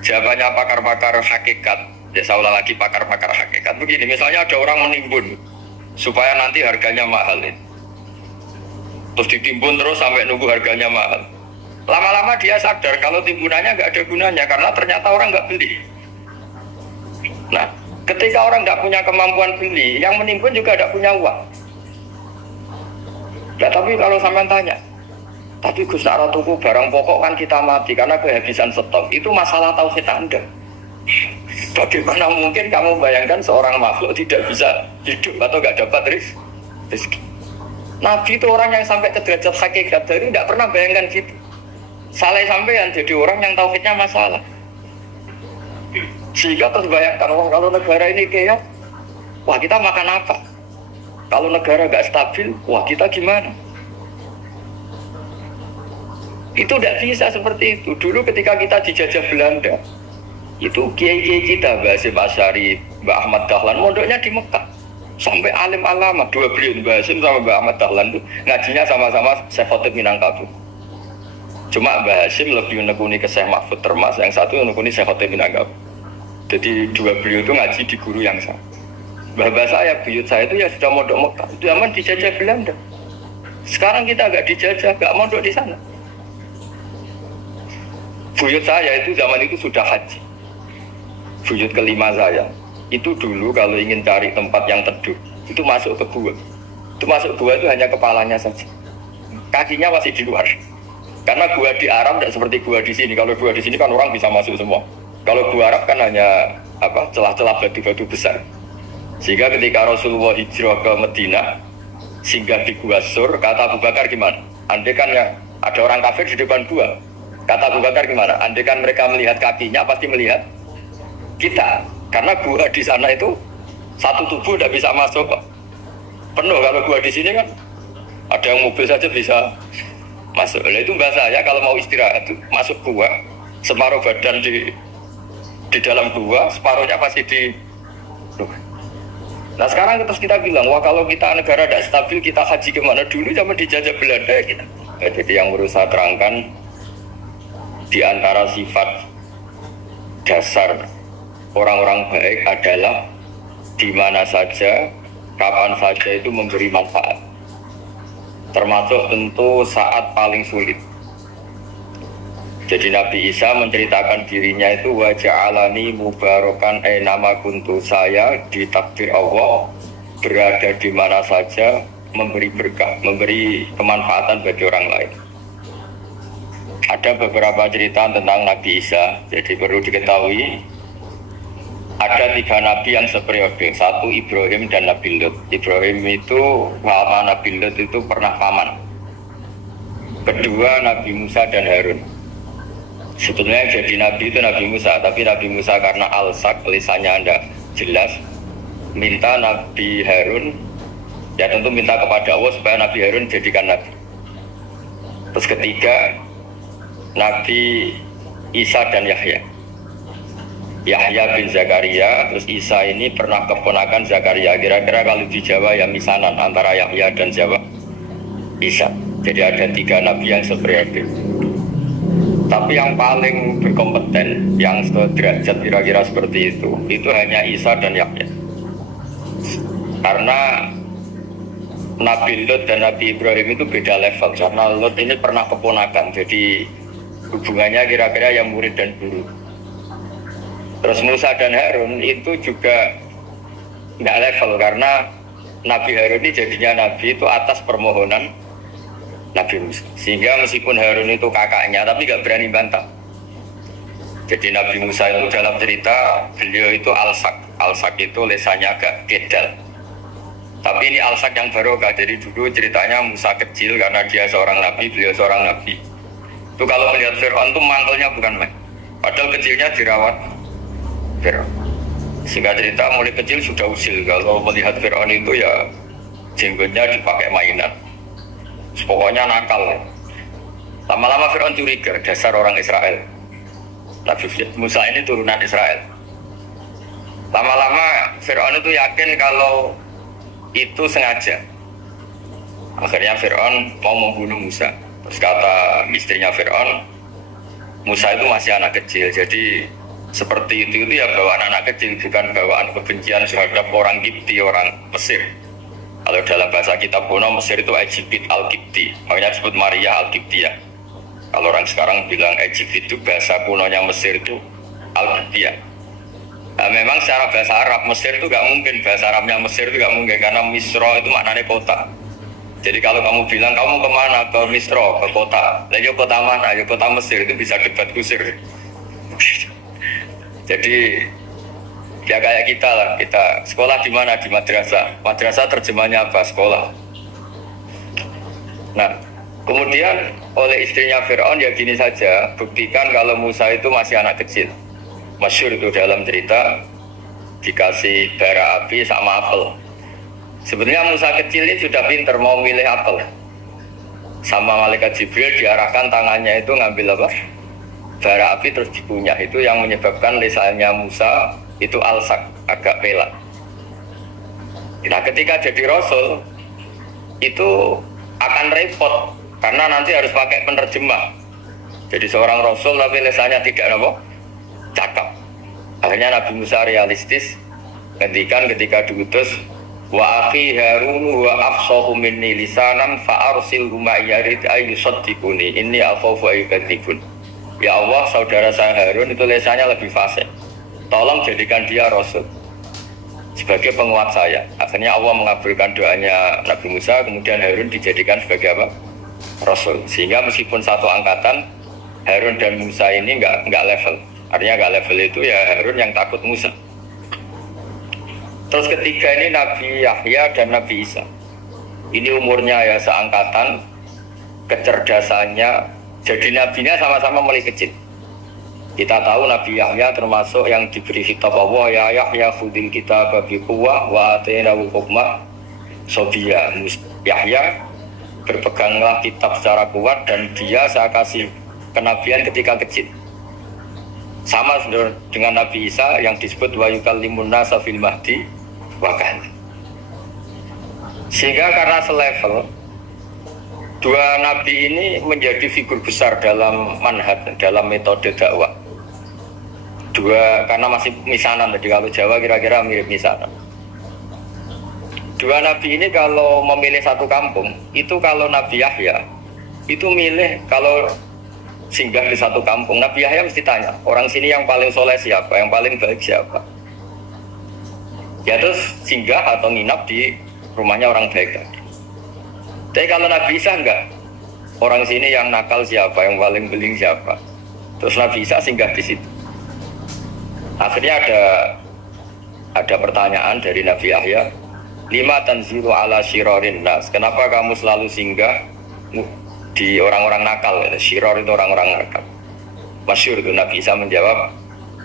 Jawabannya pakar-pakar hakikat. Ya saya ulang lagi pakar-pakar hakikat. Begini, misalnya ada orang menimbun supaya nanti harganya mahal. Terus ditimbun terus sampai nunggu harganya mahal. Lama-lama dia sadar kalau timbunannya nggak ada gunanya karena ternyata orang nggak beli. Nah, ketika orang nggak punya kemampuan beli, yang menimbun juga tidak punya uang. Nah, tapi kalau sampean tanya, tapi Gus Nara tuku barang pokok kan kita mati karena kehabisan stok. Itu masalah tauhid Anda. Bagaimana mungkin kamu bayangkan seorang makhluk tidak bisa hidup atau nggak dapat rezeki? Nabi itu orang yang sampai ke derajat hakikat, jadi tidak pernah bayangkan gitu. Salah sampean jadi orang yang tauhidnya masalah. Sehingga terus bayangkan, wah kalau negara ini kayak, wah kita makan apa? Kalau negara gak stabil, wah kita gimana? Itu tidak bisa seperti itu. Dulu ketika kita dijajah Belanda, itu kiai-kiai kita, Mbak Hasyim Asy'ari, Mbak Ahmad Dahlan, mondoknya di Mekah. Sampai alim alama, dua beliau, Mbak Hasyim sama Mbak Ahmad Dahlan itu ngajinya sama-sama Syekh Khotib Minangkabau. Cuma Mbak Hasyim lebih menekuni ke Syekh Mahfud Termas, yang satu menekuni Syekh Khotib Minangkabau. Jadi dua beliau itu ngaji di guru yang sama. Mbah saya, buyut saya itu ya sudah mondok Mekah. Itu zaman dijajah Belanda. Sekarang kita agak dijajah, agak mondok di sana. Buyut saya itu zaman itu sudah haji. Buyut kelima saya itu dulu kalau ingin cari tempat yang teduh itu masuk ke gua. Itu masuk gua itu hanya kepalanya saja, kakinya masih di luar. Karena gua di Arab tidak seperti gua di sini. Kalau gua di sini kan orang bisa masuk semua. Kalau gua Arab kan hanya celah-celah batu-batu besar. Sehingga ketika Rasulullah hijrah ke Madinah, singgah di Gua Sur, kata Abu Bakar gimana? Andai kan ya ada orang kafir di depan gua, kata Abu Bakar gimana? Andai kan mereka melihat kakinya pasti melihat kita. Karena gua di sana itu satu tubuh tidak bisa masuk kok. Penuh. Kalau gua di sini kan ada yang mobil saja bisa masuk. Nah, itu bahasa ya kalau mau istirahat itu masuk gua, separuh badan di dalam gua, separuhnya pasti di. Nah sekarang terus kita bilang, wah kalau kita negara tidak stabil kita haji kemana? Dulu zaman dijajah Belanda kita. Nah, jadi yang berusaha terangkan di antara sifat dasar orang-orang baik adalah di mana saja, kapan saja itu memberi manfaat. Termasuk tentu saat paling sulit. Jadi Nabi Isa menceritakan dirinya itu waja'alani mubarakan nama kuntu, saya ditakdir Allah berada di mana saja memberi berkah, memberi kemanfaatan bagi orang lain. Ada beberapa cerita tentang Nabi Isa. Jadi perlu diketahui ada 3 nabi yang seperiode. Satu Ibrahim dan Nabi Lut. Ibrahim itu sama Nabi Lut itu pernah paman. Kedua Nabi Musa dan Harun. Sebetulnya yang jadi nabi itu Nabi Musa, tapi Nabi Musa karena alsak, lisannya anda jelas, minta Nabi Harun, ya tentu minta kepada Allah supaya Nabi Harun jadikan nabi. Terus ketiga Nabi Isa dan Yahya. Yahya bin Zakaria, terus Isa ini pernah keponakan Zakaria. Kira-kira kalau di Jawa ya misanan antara Yahya dan Jawa Isa. Jadi ada 3 nabi yang seperiode. Tapi yang paling berkompeten, yang sederajat kira-kira seperti itu hanya Isa dan Yahya. Karena Nabi Lut dan Nabi Ibrahim itu beda level. Karena Lut ini pernah keponakan, jadi hubungannya kira-kira yang murid dan guru. Terus Musa dan Harun itu juga nggak level, karena Nabi Harun ini jadinya Nabi itu atas permohonan Nabi Musa. Sehingga meskipun Harun itu kakaknya, tapi nggak berani bantah. Jadi Nabi Musa itu dalam cerita, beliau itu alsak. Alsak itu lesannya agak kedal. Tapi ini alsak yang barokah. Jadi dulu ceritanya Musa kecil karena dia seorang Nabi, beliau seorang Nabi. Itu kalau melihat Fir'aun itu mantelnya bukan main. Padahal kecilnya dirawat Fir'aun. Sehingga cerita mulai kecil sudah usil. Kalau melihat Fir'aun itu ya jenggotnya dipakai mainan. Pokoknya nakal. Lama-lama Fir'aun curiga, dasar orang Israel. Nabi Musa ini turunan Israel. Lama-lama Fir'aun itu yakin kalau itu sengaja. Akhirnya Fir'aun mau membunuh Musa. Terus kata istrinya Fir'aun, Musa itu masih anak kecil. Jadi seperti itu ya bawaan anak kecil, bukan bawaan kebencian terhadap orang Kipti, orang Mesir. Kalau dalam bahasa kitab kuno Mesir itu Egypt Al-Kipti, makanya disebut Maria Al-Kiptiyah. Kalau orang sekarang bilang Egypt itu bahasa kunonya Mesir itu Al-Kiptiyah. Nah, memang secara bahasa Arab Mesir itu gak mungkin, bahasa Arabnya Mesir itu gak mungkin, karena Misro itu maknanya kota. Jadi kalau kamu bilang kamu kemana, ke Misro, ke kota, lah ya kota mana, ya kota Mesir, itu bisa debat kusir. Jadi ya kayak kita lah, kita sekolah di mana, di madrasah. Madrasah terjemahnya apa? Sekolah. Nah, kemudian oleh istrinya Fir'aun ya gini saja, buktikan kalau Musa itu masih anak kecil. Masyhur itu dalam cerita dikasih bara api sama apel. Sebenarnya Musa kecil ini sudah pinter mau milih apel. Sama malaikat Jibril diarahkan tangannya itu ngambil apa? Bara api terus dikunyah. Itu yang menyebabkan lisannya Musa itu alsak, agak pelak. Nah, ketika jadi rasul itu akan repot karena nanti harus pakai penerjemah. Jadi seorang rasul tapi lisannya tidak apa? Cakap. Akhirnya Nabi Musa realistis ketika diutus wa akhi Harun wa afsahu minni lisanan fa arsilhu ma'yarid ayyusaddiquni inni akhafu ayyukadzibun. Ya Allah, saudara saya Harun itu lisannya lebih fasih. Tolong jadikan dia rasul sebagai penguat saya. Akhirnya Allah mengabulkan doanya Nabi Musa, kemudian Harun dijadikan sebagai apa? Rasul. Sehingga meskipun satu angkatan, Harun dan Musa ini enggak level. Artinya enggak level itu ya Harun yang takut Musa. Terus ketiga ini Nabi Yahya dan Nabi Isa. Ini umurnya ya seangkatan, kecerdasannya, jadi nabinya sama-sama mulai kecil. Kita tahu Nabi Yahya termasuk yang diberi kitab Allah, ya Yahya khudil kitab bi quwwah wa atainahu hukma sobiyya. Yahya berpeganglah kitab secara kuat dan dia saya kasih kenabian ketika kecil. Sama dengan Nabi Isa yang disebut wa yukallimun nasa fil mahdi wa kahla. Sehingga karena selevel, dua nabi ini menjadi figur besar dalam manhaj, dalam metode dakwah. Dua, karena masih misanan, jadi kalau Jawa kira-kira mirip misanan. Dua nabi ini kalau memilih satu kampung, itu kalau Nabi Yahya itu milih kalau singgah di satu kampung, Nabi Yahya mesti tanya, orang sini yang paling soleh siapa, yang paling baik siapa. Ya terus singgah atau nginap di rumahnya orang baik tadi. Tapi kalau Nabi Isa enggak, orang sini yang nakal siapa, yang paling beling siapa. Terus Nabi Isa singgah di situ. Akhirnya ada pertanyaan dari Nabi Yahya, lima tanzilu ala syirarin nas. Kenapa kamu selalu singgah di orang-orang nakal? Syiror itu orang-orang nakal. Masyhur itu Nabi Isa menjawab,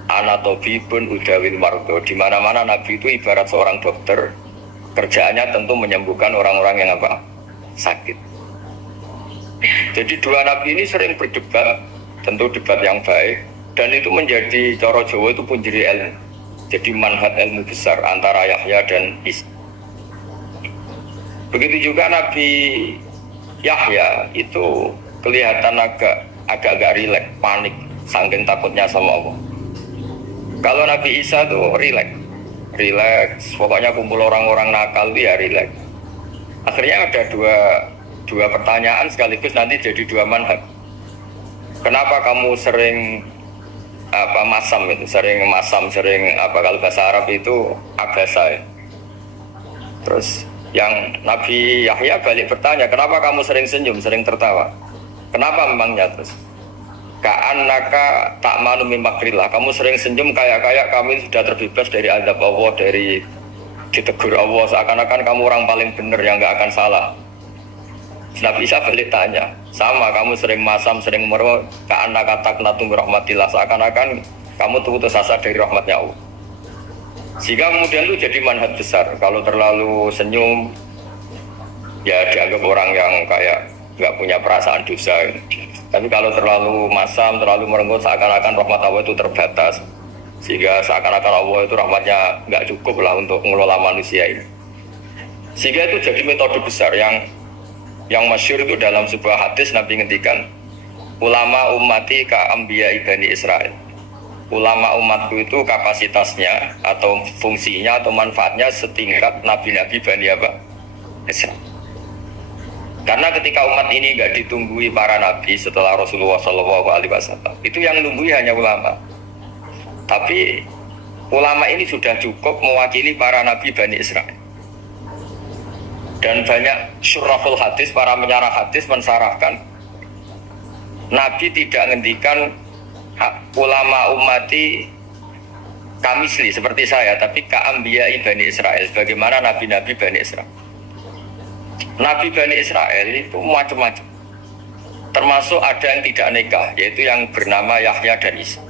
ana tabibun udawil mardo. Di mana-mana Nabi itu ibarat seorang dokter, kerjaannya tentu menyembuhkan orang-orang yang apa? Sakit. Jadi dua nabi ini sering berdebat, tentu debat yang baik, dan itu menjadi cara Jawa itu pun jadi ilmu. Jadi manhaj ilmu besar antara Yahya dan Isa. Begitu juga Nabi Yahya itu kelihatan agak rileks, panik, saking takutnya sama Allah. Kalau Nabi Isa tuh rileks, pokoknya kumpul orang-orang nakal dia rileks. Akhirnya ada dua pertanyaan sekaligus nanti jadi dua manhaj. Kenapa kamu sering masam, sering kalau bahasa Arab itu agasa ya. Terus yang Nabi Yahya balik bertanya, kenapa kamu sering senyum, sering tertawa? Kenapa memangnya? Terus ka'annaka ta'manu min makrillah, kamu sering senyum kayak kamu sudah terbebas dari azab Allah, dari ditegur Allah, seakan-akan kamu orang paling benar yang gak akan salah. Nabi Isa balik tanya, sama kamu sering masam, sering merwa, ka'annaka taqnatu min rahmatillah, seakan-akan kamu putus asa dari rahmatnya Allah. Sehingga kemudian itu jadi manhaj besar. Kalau terlalu senyum ya dianggap orang yang kayak gak punya perasaan dosa gitu. Tapi kalau terlalu masam, terlalu merenggut, seakan-akan rahmat Allah itu terbatas. Sehingga seakan-akan Allah itu rahmatnya nggak cukup lah untuk mengelola manusia ini. Sehingga itu jadi metode besar yang masyhur itu dalam sebuah hadis Nabi ngendikan, ulama ummati ka ambiya Bani Israil. Ulama umatku itu kapasitasnya atau fungsinya atau manfaatnya setingkat nabi-nabi Bani Israil. Karena ketika umat ini nggak ditunggui para nabi setelah Rasulullah SAW, itu yang nunggui hanya ulama. Tapi ulama ini sudah cukup mewakili para nabi Bani Israil. Dan banyak syurahul hadis, para menyarah hadis mensarahkan, Nabi tidak ngendikan ulama ummati kamisli seperti saya, tapi ka'ambiyai Bani Israil, sebagaimana nabi-nabi Bani Israil. Nabi Bani Israel itu macam-macam. Termasuk ada yang tidak nikah, yaitu yang bernama Yahya dan Isa.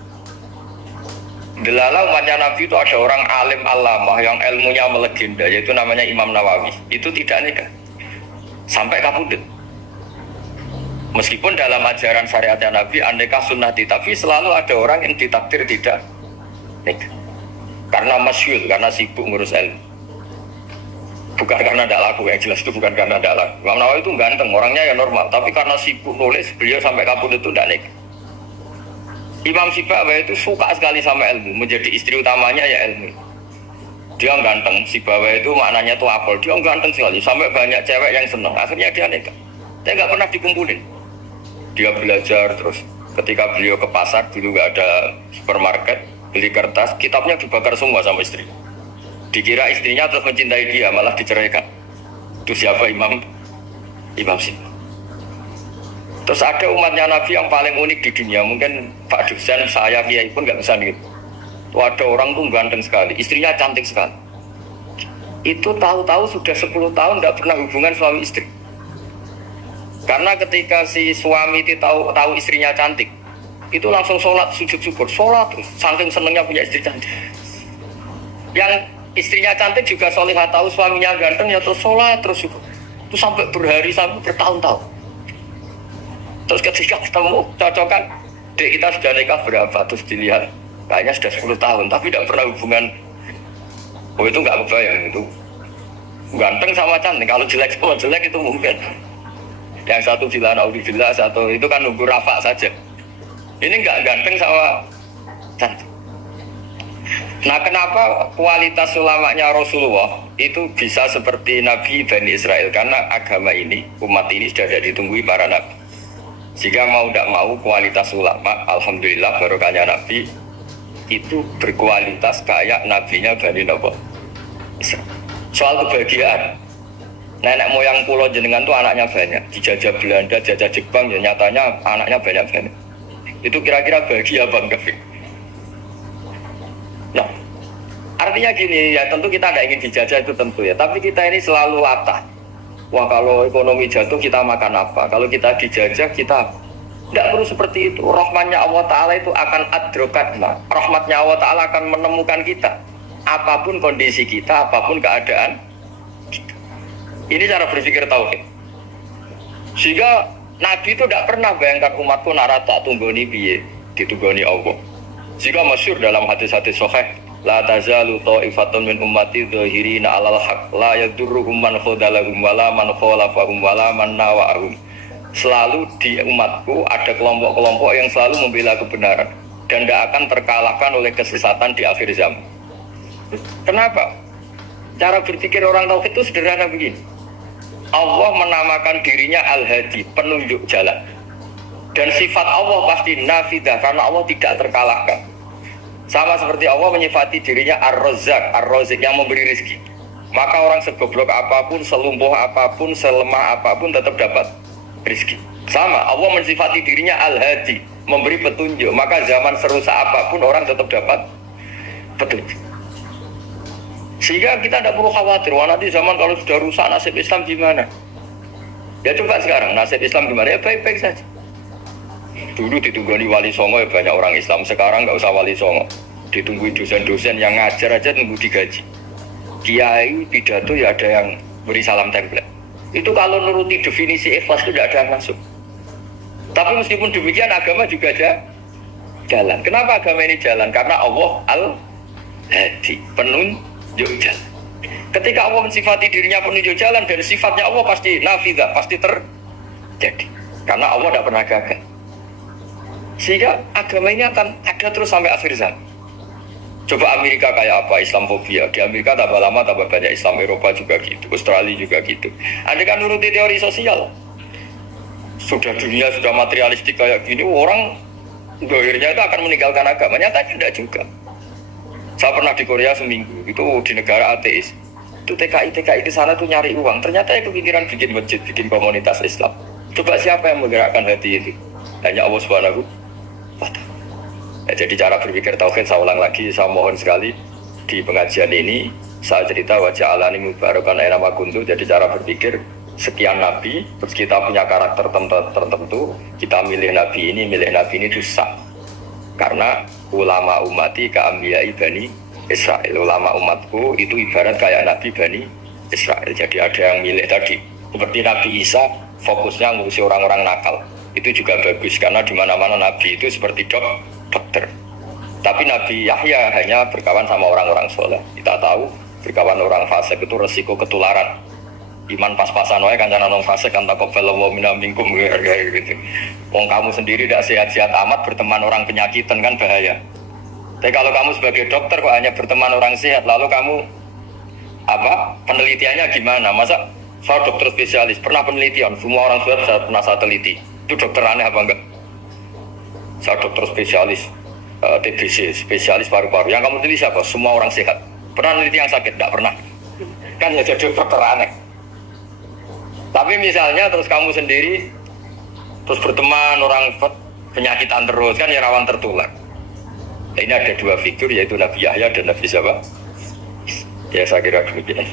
Delala umatnya Nabi itu ada orang alim alamah yang ilmunya melegenda, yaitu namanya Imam Nawawi. Itu tidak nikah sampai kabudut. Meskipun dalam ajaran syariatnya Nabi nikah sunnati, tapi selalu ada orang yang ditakdir tidak nikah karena masyhur, karena sibuk ngurus ilmu. Bukan karena tidak laku, yang jelas itu bukan karena tidak laku. Imam Nawawi itu ganteng, orangnya ya normal, tapi karena sibuk nulis, beliau sampai kabudut itu tidak nikah. Imam Sibawayh itu suka sekali sama ilmu, menjadi istri utamanya ya ilmu. Dia ganteng, Sibawayh itu maknanya tuh apel, dia ganteng sekali, sampai banyak cewek yang senang. Akhirnya dia nikah. Dia nggak pernah dikumpulin. Dia belajar terus. Ketika beliau ke pasar, dulu nggak ada supermarket, beli kertas, kitabnya dibakar semua sama istri. Dikira istrinya terus mencintai dia, malah diceraikan. Itu siapa Imam Sibawayh. Terus ada umatnya Nabi yang paling unik di dunia, mungkin Pak dosen, saya, kiai pun nggak bisa gitu. Tuh ada orang tuh ganteng sekali, istrinya cantik sekali. Itu tahu-tahu sudah 10 tahun tidak pernah hubungan suami istri. Karena ketika si suami itu tahu istrinya cantik, itu langsung sholat sujud syukur, sholat terus, saking senengnya punya istri cantik. Yang istrinya cantik juga solihah, tahu suaminya ganteng ya terus sholat terus syukur. Itu sampai berhari, sampai bertahun-tahun. Terus ketika ketemu, cocokan, dek kita sudah nikah berapa? Terus dilihat, kayaknya sudah 10 tahun, tapi tidak pernah hubungan. Oh itu nggak kebayang, itu ganteng sama cantik. Kalau jelek sama jelek itu mungkin. Yang satu villa naudzubillah, satu itu kan nunggu rafa saja. Ini nggak ganteng sama cantik. Nah kenapa kualitas ulamanya Rasulullah itu bisa seperti Nabi Bani Israel? Karena agama ini, umat ini sudah ada ditunggui para nabi. Jika mau tidak mau kualitas ulama, alhamdulillah barokahnya Nabi itu berkualitas kayak nabinya Bani Israel. Soal kebahagiaan, nenek moyang pulau jenengan tuh anaknya banyak, dijajah Belanda, jajah Jepang, ya nyatanya anaknya banyak. Itu kira-kira bahagia apa enggak? Nah, artinya gini ya, tentu kita tidak ingin dijajah itu tentu ya, tapi kita ini selalu latah. Wah kalau ekonomi jatuh kita makan apa? Kalau kita dijajah kita tidak perlu seperti itu. Rahmatnya Allah Ta'ala itu akan adrokatna. Rahmatnya Allah Ta'ala akan menemukan kita. Apapun kondisi kita, apapun keadaan kita. Ini cara berpikir tauhid. Sehingga Nabi itu tidak pernah bayangkan umatku narata tunggoni biye, ditunggoni Allah. Sehingga masyhur dalam hadis-hadis sahih, la tazalu ta'ifatun min ummati dzahirina 'alal haq la yadurruhum man khadalahum wala man khalafahum wala man nawa'ahum. Selalu di umatku ada kelompok-kelompok yang selalu membela kebenaran dan tidak akan terkalahkan oleh kesesatan di akhir zaman. Kenapa? Cara berpikir orang tauhid itu sederhana begini. Allah menamakan dirinya Al-Hadi, penunjuk jalan. Dan sifat Allah pasti nafidah karena Allah tidak terkalahkan. Sama seperti Allah menyifati dirinya Ar-Razzaq, Ar-Razzaq yang memberi rezeki. Maka orang segoblok apapun, selumpuh apapun, selemah apapun tetap dapat rezeki. Sama, Allah mensifati dirinya Al-Hadi, memberi petunjuk. Maka zaman serusak apapun orang tetap dapat petunjuk. Sehingga kita tidak perlu khawatir, wah nanti zaman kalau sudah rusak nasib Islam gimana? Ya coba sekarang nasib Islam gimana? Ya baik-baik saja. Dulu ditunggui wali songo ya banyak orang Islam, sekarang nggak usah wali songo, ditunggu dosen-dosen yang ngajar aja tunggu digaji. Kiai pidato ya ada yang beri salam template. Itu kalau nuruti definisi ikhlas itu tidak ada yang masuk. Tapi meskipun demikian agama juga ada jalan. Kenapa agama ini jalan? Karena Allah Al-Hadi, penunjuk jalan. Ketika Allah mensifati dirinya penunjuk jalan dan sifatnya Allah pasti nafidah, pasti terjadi. Karena Allah tidak pernah gagal. Sehingga agama ini akan ada terus sampai akhir zaman. Coba Amerika kayak apa, Islamofobia. Di Amerika tambah lama tambah banyak Islam, Eropa juga gitu, Australia juga gitu. Anda kan nuruti teori sosial. Sudah dunia sudah materialistik kayak gini, orang akhirnya itu akan meninggalkan agama. Nyata tidak juga. Saya pernah di Korea seminggu, itu di negara ateis. Itu TKI di sana tuh nyari uang. Ternyata ya kepikiran bikin masjid, bikin komunitas Islam. Coba siapa yang menggerakkan hati itu? Hanya Allah Subhanahu. Ya, jadi cara berpikir tauhid saya ulang lagi, saya mohon sekali di pengajian ini saya cerita wajah alani mubarakan aina kuntu. Jadi cara berpikir sekian nabi, terus kita punya karakter tertentu, kita milih nabi ini dosa. Karena ulama umati ka'ambiyai Bani Israel, ulama umatku itu ibarat kayak nabi Bani Israel. Jadi ada yang milih tadi, seperti Nabi Isa fokusnya ngurusi orang-orang nakal, itu juga bagus karena di mana-mana nabi itu seperti dokter. Tapi Nabi Yahya hanya berkawan sama orang-orang soleh. Kita tahu berkawan orang fasik itu resiko ketularan. Iman pas-pasan wae kancana nang fasik kan taqabbalallahu minna minkum gitu. Wong kamu sendiri tidak sehat-sehat amat berteman orang penyakitan kan bahaya. Tapi kalau kamu sebagai dokter kok hanya berteman orang sehat, lalu kamu apa? Penelitiannya gimana? Masa saya dokter spesialis, pernah penelitian, semua orang sudah pernah saya teliti. Itu dokter aneh apa enggak? Saya dokter spesialis TBC, spesialis paru-paru. Yang kamu teliti siapa? Semua orang sehat. Pernah peneliti yang sakit? Tidak pernah. Kan ya jadi dokter aneh. Tapi misalnya terus kamu sendiri terus berteman orang penyakitan terus kan ya rawan tertular. Nah, ini ada dua figur yaitu Nabi Yahya dan Nabi siapa? Ya saya kira demikian.